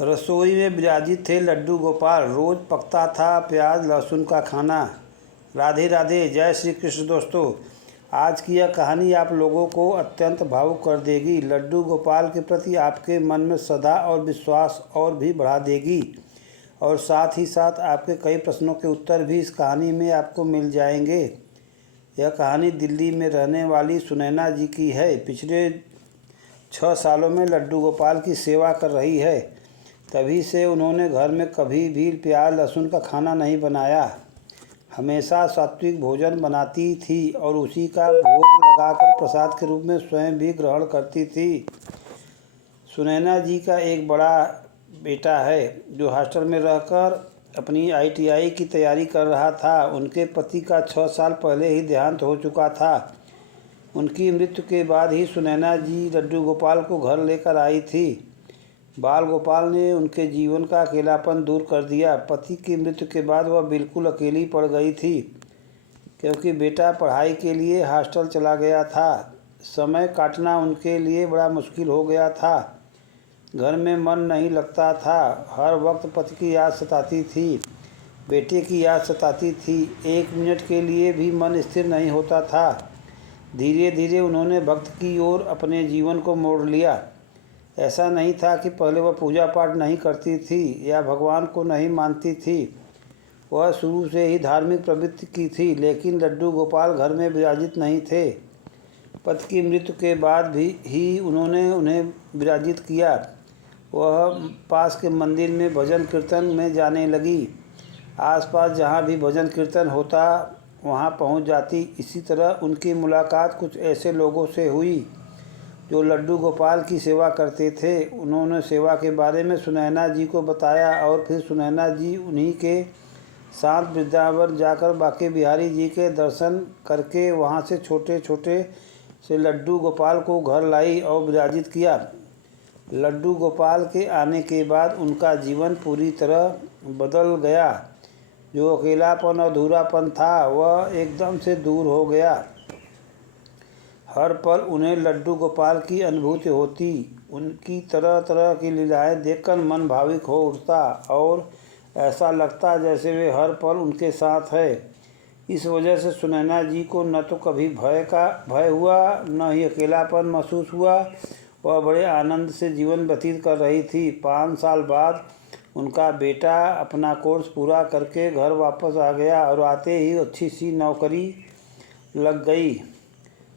रसोई में विराजित थे लड्डू गोपाल। रोज़ पकता था प्याज लहसुन का खाना। राधे राधे, जय श्री कृष्ण। दोस्तों, आज की यह कहानी आप लोगों को अत्यंत भावुक कर देगी। लड्डू गोपाल के प्रति आपके मन में श्रद्धा और विश्वास और भी बढ़ा देगी, और साथ ही साथ आपके कई प्रश्नों के उत्तर भी इस कहानी में आपको मिल जाएंगे। यह कहानी दिल्ली में रहने वाली सुनैना जी की है। पिछले 6 सालों में लड्डू गोपाल की सेवा कर रही है। तभी से उन्होंने घर में कभी भी प्याज लहसुन का खाना नहीं बनाया। हमेशा सात्विक भोजन बनाती थी और उसी का भोग लगाकर प्रसाद के रूप में स्वयं भी ग्रहण करती थी। सुनैना जी का एक बड़ा बेटा है जो हॉस्टल में रहकर अपनी ITI की तैयारी कर रहा था। उनके पति का 6 साल पहले ही देहांत हो चुका था। उनकी मृत्यु के बाद ही सुनैना जी लड्डू गोपाल को घर लेकर आई थी। बाल गोपाल ने उनके जीवन का अकेलापन दूर कर दिया। पति की मृत्यु के बाद वह बिल्कुल अकेली पड़ गई थी, क्योंकि बेटा पढ़ाई के लिए हॉस्टल चला गया था। समय काटना उनके लिए बड़ा मुश्किल हो गया था। घर में मन नहीं लगता था। हर वक्त पति की याद सताती थी, बेटे की याद सताती थी। 1 मिनट के लिए भी मन स्थिर नहीं होता था। धीरे धीरे उन्होंने भक्त की ओर अपने जीवन को मोड़ लिया। ऐसा नहीं था कि पहले वह पूजा पाठ नहीं करती थी या भगवान को नहीं मानती थी। वह शुरू से ही धार्मिक प्रवृत्ति की थी, लेकिन लड्डू गोपाल घर में विराजित नहीं थे। पति की मृत्यु के बाद ही उन्होंने उन्हें विराजित किया। वह पास के मंदिर में भजन कीर्तन में जाने लगी। आसपास जहाँ भी भजन कीर्तन होता वहाँ पहुँच जाती। इसी तरह उनकी मुलाकात कुछ ऐसे लोगों से हुई जो लड्डू गोपाल की सेवा करते थे। उन्होंने सेवा के बारे में सुनैना जी को बताया और फिर सुनैना जी उन्हीं के साथ वृंदावन जाकर बांके बिहारी जी के दर्शन करके वहाँ से छोटे छोटे से लड्डू गोपाल को घर लाई और विराजित किया। लड्डू गोपाल के आने के बाद उनका जीवन पूरी तरह बदल गया। जो अकेलापन और अधूरापन था वह एकदम से दूर हो गया। हर पल उन्हें लड्डू गोपाल की अनुभूति होती। उनकी तरह तरह की लीलाएं देखकर मन भाविक हो उठता और ऐसा लगता जैसे वे हर पल उनके साथ है। इस वजह से सुनैना जी को न तो कभी भय हुआ, न ही अकेलापन महसूस हुआ। वह बड़े आनंद से जीवन व्यतीत कर रही थी। 5 साल बाद उनका बेटा अपना कोर्स पूरा करके घर वापस आ गया और आते ही अच्छी सी नौकरी लग गई।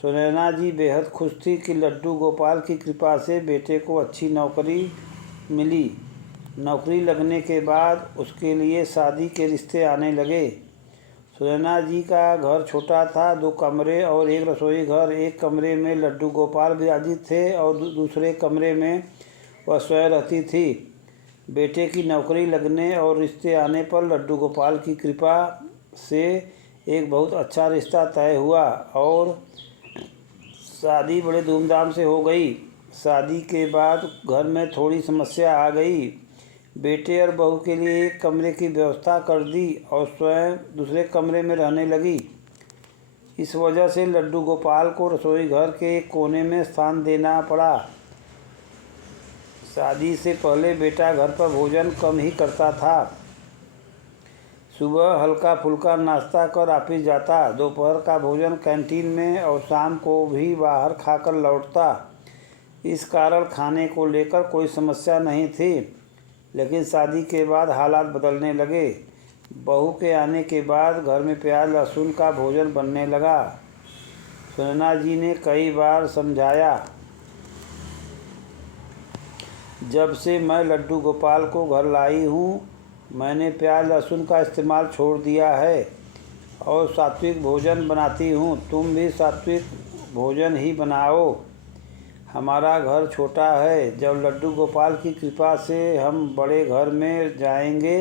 सुनैना जी बेहद खुश थी कि लड्डू गोपाल की कृपा से बेटे को अच्छी नौकरी मिली। नौकरी लगने के बाद उसके लिए शादी के रिश्ते आने लगे। सुनैना जी का घर छोटा था, 2 कमरे और 1 रसोई घर। एक कमरे में लड्डू गोपाल विराजित थे और दूसरे कमरे में वह स्वयं रहती थी। बेटे की नौकरी लगने और रिश्ते आने पर लड्डू गोपाल की कृपा से एक बहुत अच्छा रिश्ता तय हुआ और शादी बड़े धूमधाम से हो गई। शादी के बाद घर में थोड़ी समस्या आ गई। बेटे और बहू के लिए एक कमरे की व्यवस्था कर दी और स्वयं दूसरे कमरे में रहने लगी। इस वजह से लड्डू गोपाल को रसोई घर के एक कोने में स्थान देना पड़ा। शादी से पहले बेटा घर पर भोजन कम ही करता था। सुबह हल्का फुल्का नाश्ता कर ऑफिस जाता, दोपहर का भोजन कैंटीन में और शाम को भी बाहर खाकर लौटता। इस कारण खाने को लेकर कोई समस्या नहीं थी। लेकिन शादी के बाद हालात बदलने लगे। बहू के आने के बाद घर में प्याज लहसुन का भोजन बनने लगा। सुनैना जी ने कई बार समझाया, जब से मैं लड्डू गोपाल को घर लाई हूँ मैंने प्याज लहसुन का इस्तेमाल छोड़ दिया है और सात्विक भोजन बनाती हूँ। तुम भी सात्विक भोजन ही बनाओ। हमारा घर छोटा है। जब लड्डू गोपाल की कृपा से हम बड़े घर में जाएंगे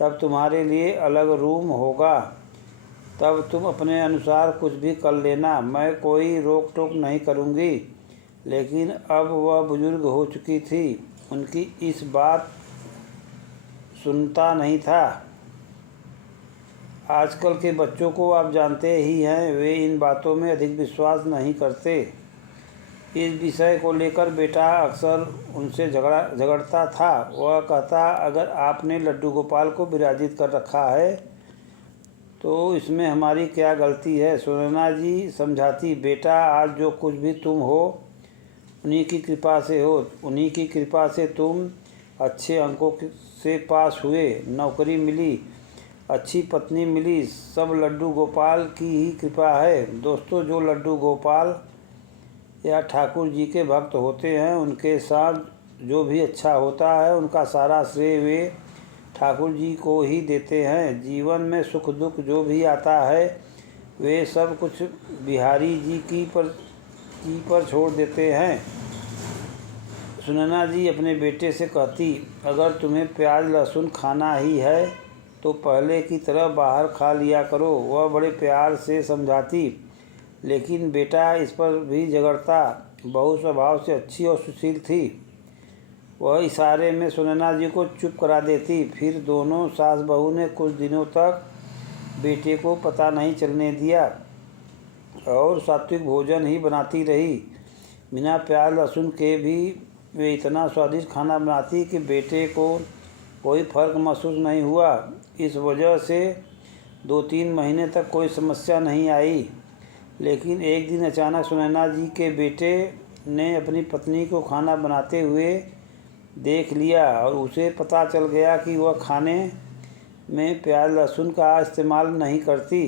तब तुम्हारे लिए अलग रूम होगा। तब तुम अपने अनुसार कुछ भी कर लेना, मैं कोई रोक टोक नहीं करूँगी। लेकिन अब वह बुजुर्ग हो चुकी थी। उनकी इस बात सुनता नहीं था। आजकल के बच्चों को आप जानते ही हैं, वे इन बातों में अधिक विश्वास नहीं करते। इस विषय को लेकर बेटा अक्सर उनसे झगड़ता था। वह कहता, अगर आपने लड्डू गोपाल को विराजित कर रखा है तो इसमें हमारी क्या गलती है। सुनैना जी समझाती, बेटा आज जो कुछ भी तुम हो उन्हीं की कृपा से हो। उन्हीं की कृपा से तुम अच्छे अंकों से पास हुए, नौकरी मिली, अच्छी पत्नी मिली, सब लड्डू गोपाल की ही कृपा है। दोस्तों, जो लड्डू गोपाल या ठाकुर जी के भक्त होते हैं उनके साथ जो भी अच्छा होता है उनका सारा श्रेय वे ठाकुर जी को ही देते हैं। जीवन में सुख दुख जो भी आता है वे सब कुछ बिहारी जी पर छोड़ देते हैं। सुनैना जी अपने बेटे से कहती, अगर तुम्हें प्याज लहसुन खाना ही है तो पहले की तरह बाहर खा लिया करो। वह बड़े प्यार से समझाती, लेकिन बेटा इस पर भी झगड़ता। बहू स्वभाव से अच्छी और सुशील थी। वह इशारे में सुनैना जी को चुप करा देती। फिर दोनों सास बहू ने कुछ दिनों तक बेटे को पता नहीं चलने दिया और सात्विक भोजन ही बनाती रही। बिना प्याज लहसुन के भी वे इतना स्वादिष्ट खाना बनाती कि बेटे को कोई फर्क महसूस नहीं हुआ। इस वजह से 2-3 महीने तक कोई समस्या नहीं आई। लेकिन एक दिन अचानक सुनैना जी के बेटे ने अपनी पत्नी को खाना बनाते हुए देख लिया और उसे पता चल गया कि वह खाने में प्याज लहसुन का इस्तेमाल नहीं करती।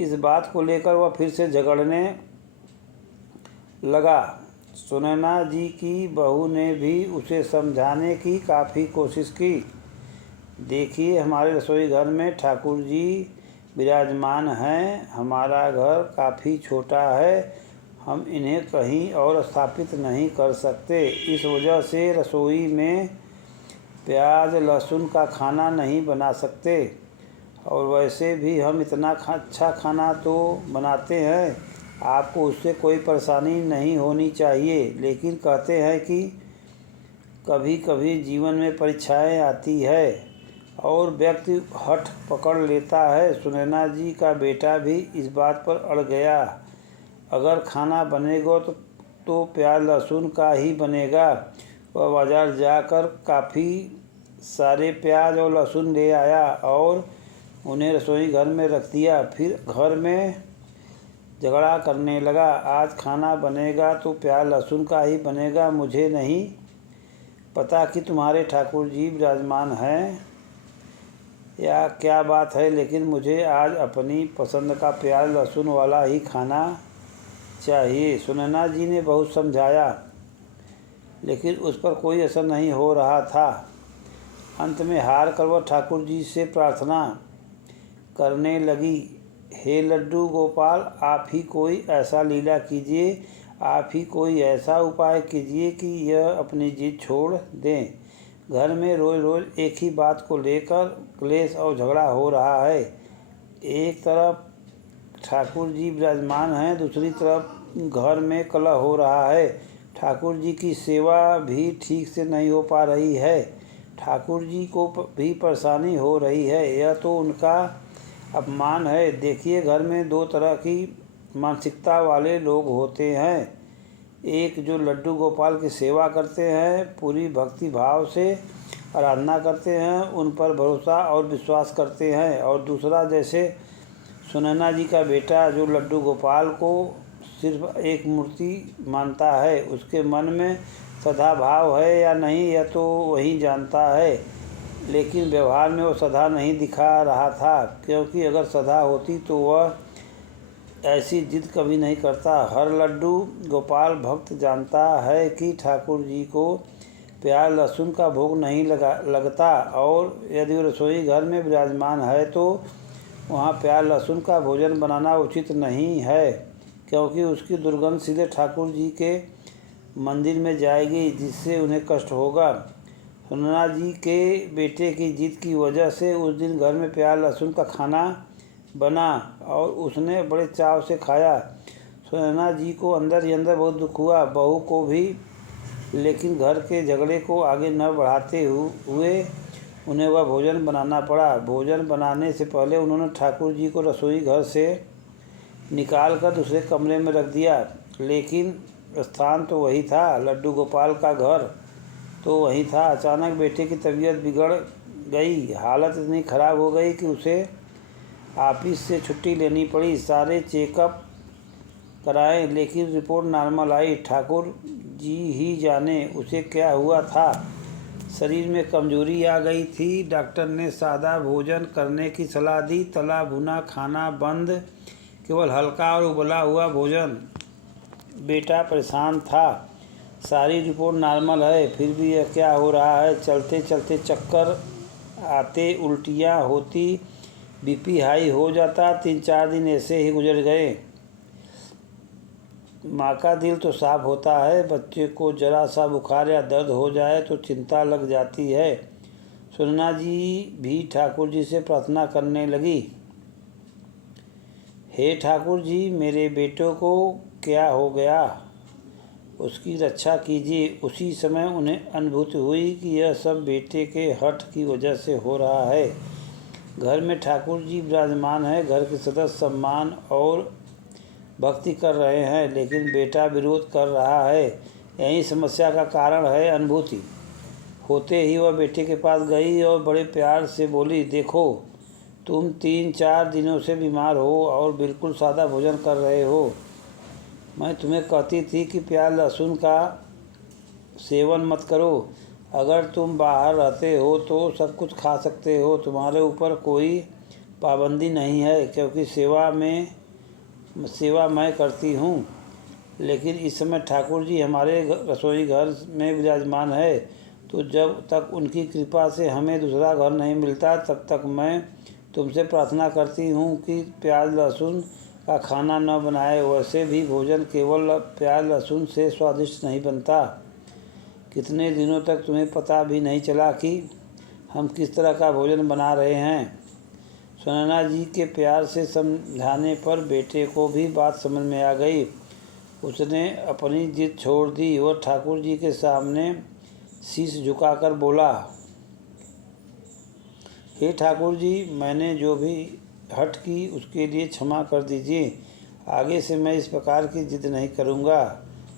इस बात को लेकर वह फिर से झगड़ने लगा। सुनैना जी की बहू ने भी उसे समझाने की काफ़ी कोशिश की। देखिए, हमारे रसोई घर में ठाकुर जी विराजमान हैं। हमारा घर काफ़ी छोटा है, हम इन्हें कहीं और स्थापित नहीं कर सकते। इस वजह से रसोई में प्याज लहसुन का खाना नहीं बना सकते। और वैसे भी हम इतना अच्छा खाना तो बनाते हैं, आपको उससे कोई परेशानी नहीं होनी चाहिए। लेकिन कहते हैं कि कभी कभी जीवन में परीक्षाएं आती है और व्यक्ति हठ पकड़ लेता है। सुनैना जी का बेटा भी इस बात पर अड़ गया। अगर खाना बनेगा तो प्याज लहसुन का ही बनेगा। वह बाज़ार जाकर काफ़ी सारे प्याज और लहसुन ले आया और उन्हें रसोई घर में रख दिया। फिर घर में झगड़ा करने लगा, आज खाना बनेगा तो प्याज लहसुन का ही बनेगा। मुझे नहीं पता कि तुम्हारे ठाकुर जी विराजमान हैं या क्या बात है, लेकिन मुझे आज अपनी पसंद का प्याज लहसुन वाला ही खाना चाहिए। सुनैना जी ने बहुत समझाया, लेकिन उस पर कोई असर नहीं हो रहा था। अंत में हार कर वह ठाकुर जी से प्रार्थना करने लगी, हे लड्डू गोपाल, आप ही कोई ऐसा लीला कीजिए, आप ही कोई ऐसा उपाय कीजिए कि यह अपनी जिद छोड़ दें। घर में रोज़ रोज़ एक ही बात को लेकर क्लेश और झगड़ा हो रहा है। एक तरफ ठाकुर जी विराजमान हैं, दूसरी तरफ घर में कलह हो रहा है। ठाकुर जी की सेवा भी ठीक से नहीं हो पा रही है, ठाकुर जी को भी परेशानी हो रही है। यह तो उनका अपमान है। देखिए, घर में 2 तरह की मानसिकता वाले लोग होते हैं। एक जो लड्डू गोपाल की सेवा करते हैं, पूरी भक्ति भाव से आराधना करते हैं, उन पर भरोसा और विश्वास करते हैं। और दूसरा जैसे सुनैना जी का बेटा जो लड्डू गोपाल को सिर्फ एक मूर्ति मानता है। उसके मन में श्रद्धा भाव है या नहीं यह तो वही जानता है, लेकिन व्यवहार में वो श्रद्धा नहीं दिखा रहा था, क्योंकि अगर श्रद्धा होती तो वह ऐसी जिद कभी नहीं करता। हर लड्डू गोपाल भक्त जानता है कि ठाकुर जी को प्याज लहसुन का भोग नहीं लगता, और यदि वो रसोई घर में विराजमान है तो वहाँ प्याज लहसुन का भोजन बनाना उचित नहीं है, क्योंकि उसकी दुर्गंध सीधे ठाकुर जी के मंदिर में जाएगी, जिससे उन्हें कष्ट होगा। सुनैना जी के बेटे की जिद की वजह से उस दिन घर में प्याज लहसुन का खाना बना और उसने बड़े चाव से खाया। सुनैना जी को अंदर ही अंदर बहुत दुख हुआ, बहू को भी, लेकिन घर के झगड़े को आगे न बढ़ाते हुए उन्हें वह भोजन बनाना पड़ा। भोजन बनाने से पहले उन्होंने ठाकुर जी को रसोई घर से निकाल कर दूसरे कमरे में रख दिया, लेकिन स्थान तो वही था, लड्डू गोपाल का घर तो वही था। अचानक बेटे की तबीयत बिगड़ गई। हालत इतनी ख़राब हो गई कि उसे ऑफिस से छुट्टी लेनी पड़ी। सारे चेकअप कराए लेकिन रिपोर्ट नॉर्मल आई। ठाकुर जी ही जाने उसे क्या हुआ था। शरीर में कमजोरी आ गई थी। डॉक्टर ने सादा भोजन करने की सलाह दी। तला भुना खाना बंद, केवल हल्का और उबला हुआ भोजन। बेटा परेशान था। सारी रिपोर्ट नॉर्मल है, फिर भी यह क्या हो रहा है। चलते चलते चक्कर आते, उल्टियाँ होती, बीपी हाई हो जाता। 3-4 दिन ऐसे ही गुजर गए। माँ का दिल तो साफ होता है, बच्चे को जरा सा बुखार या दर्द हो जाए तो चिंता लग जाती है। सुनैना जी भी ठाकुर जी से प्रार्थना करने लगी। हे ठाकुर जी, मेरे बेटों को क्या हो गया, उसकी रक्षा कीजिए। उसी समय उन्हें अनुभूति हुई कि यह सब बेटे के हठ की वजह से हो रहा है। घर में ठाकुर जी विराजमान है, घर के सदस्य सम्मान और भक्ति कर रहे हैं, लेकिन बेटा विरोध कर रहा है। यही समस्या का कारण है। अनुभूति होते ही वह बेटे के पास गई और बड़े प्यार से बोली, देखो तुम 3-4 दिनों से बीमार हो और बिल्कुल सादा भोजन कर रहे हो। मैं तुम्हें कहती थी कि प्याज लहसुन का सेवन मत करो। अगर तुम बाहर रहते हो तो सब कुछ खा सकते हो, तुम्हारे ऊपर कोई पाबंदी नहीं है, क्योंकि सेवा मैं करती हूँ। लेकिन इस समय ठाकुर जी हमारे रसोई घर में विराजमान है, तो जब तक उनकी कृपा से हमें दूसरा घर नहीं मिलता, तब तक मैं तुमसे प्रार्थना करती हूँ कि प्याज लहसुन का खाना न बनाए। वैसे भी भोजन केवल प्याज लहसुन से स्वादिष्ट नहीं बनता। कितने दिनों तक तुम्हें पता भी नहीं चला कि हम किस तरह का भोजन बना रहे हैं। सुनैना जी के प्यार से समझाने पर बेटे को भी बात समझ में आ गई। उसने अपनी जिद छोड़ दी। वह ठाकुर जी के सामने शीश झुकाकर बोला, हे ठाकुर जी, मैंने जो भी हठ की उसके लिए क्षमा कर दीजिए। आगे से मैं इस प्रकार की जिद नहीं करूँगा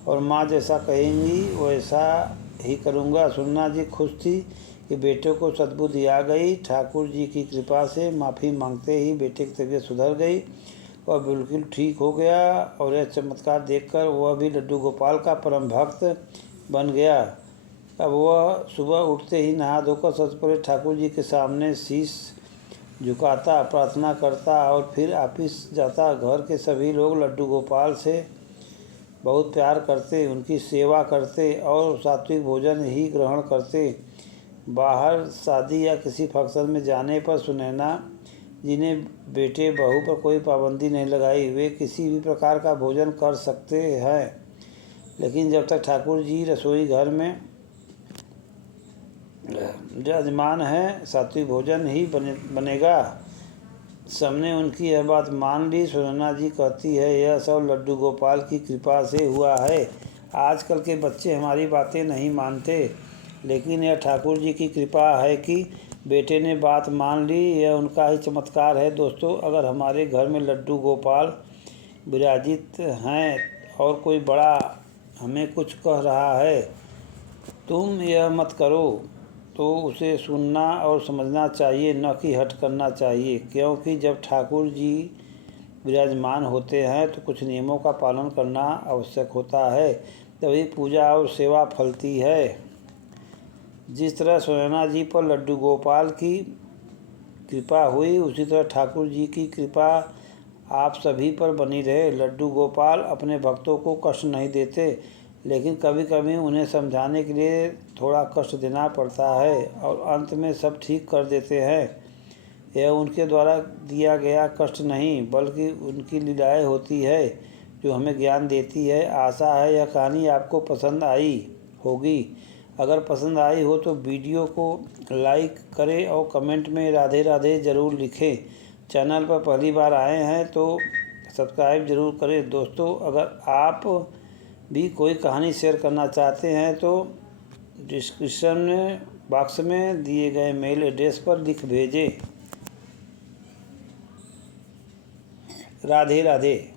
और माँ जैसा कहेंगी वैसा ही करूँगा। सुनैना जी खुश थी कि बेटे को सद्बुद्धि आ गई। ठाकुर जी की कृपा से माफ़ी मांगते ही बेटे की तबीयत सुधर गई और बिल्कुल ठीक हो गया। और यह चमत्कार देखकर वह भी लड्डू गोपाल का परम भक्त बन गया। अब वह सुबह उठते ही नहा धोकर सबसे पहले ठाकुर जी के सामने शीश झुकाता, प्रार्थना करता और फिर ऑफिस जाता। घर के सभी लोग लड्डू गोपाल से बहुत प्यार करते, उनकी सेवा करते और सात्विक भोजन ही ग्रहण करते। बाहर शादी या किसी फंक्शन में जाने पर सुनैना जी ने बेटे बहू पर कोई पाबंदी नहीं लगाई। वे किसी भी प्रकार का भोजन कर सकते हैं, लेकिन जब तक ठाकुर जी रसोई घर में विराजमान है, सात्विक भोजन ही बनेगा। सबने उनकी यह बात मान ली। सुनैना जी कहती है, यह सब लड्डू गोपाल की कृपा से हुआ है। आजकल के बच्चे हमारी बातें नहीं मानते, लेकिन यह ठाकुर जी की कृपा है कि बेटे ने बात मान ली। यह उनका ही चमत्कार है। दोस्तों, अगर हमारे घर में लड्डू गोपाल विराजित हैं और कोई बड़ा हमें कुछ कह रहा है, तुम यह मत करो, तो उसे सुनना और समझना चाहिए, न कि हट करना चाहिए। क्योंकि जब ठाकुर जी विराजमान होते हैं तो कुछ नियमों का पालन करना आवश्यक होता है, तभी पूजा और सेवा फलती है। जिस तरह सुनैना जी पर लड्डू गोपाल की कृपा हुई, उसी तरह ठाकुर जी की कृपा आप सभी पर बनी रहे। लड्डू गोपाल अपने भक्तों को कष्ट नहीं देते, लेकिन कभी कभी उन्हें समझाने के लिए थोड़ा कष्ट देना पड़ता है और अंत में सब ठीक कर देते हैं। यह उनके द्वारा दिया गया कष्ट नहीं, बल्कि उनकी लीलाएं होती है जो हमें ज्ञान देती है। आशा है यह कहानी आपको पसंद आई होगी। अगर पसंद आई हो तो वीडियो को लाइक करें और कमेंट में राधे राधे ज़रूर लिखें। चैनल पर पहली बार आए हैं तो सब्सक्राइब ज़रूर करें। दोस्तों, अगर आप भी कोई कहानी शेयर करना चाहते हैं तो डिस्क्रिप्शन बॉक्स में दिए गए मेल एड्रेस पर लिख भेजें। राधे राधे।